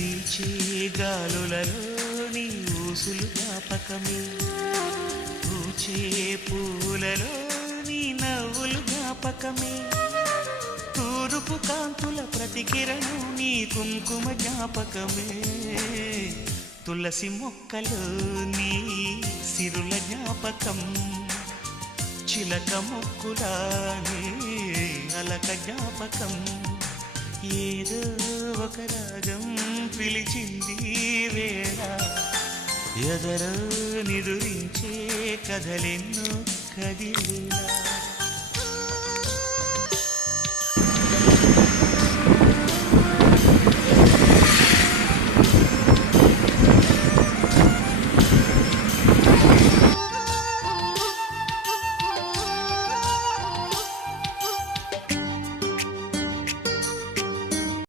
వీచే గాలులలో నీ ఊసులు జ్ఞాపకమే పూచే పూలలో నీ నవ్వులు జ్ఞాపకమే తూరుపు కాంతుల ప్రతికిరణం నీ కుంకుమ జ్ఞాపకమే తులసి మొక్కలో నీ సిరుల జ్ఞాపకం చిలక మొక్కులానే అలక జ్ఞాపకం ఏదో ఒక రాగం పిలిచింది వేళ ఎదరో నిదురించే కథలెన్నో కదిలేలా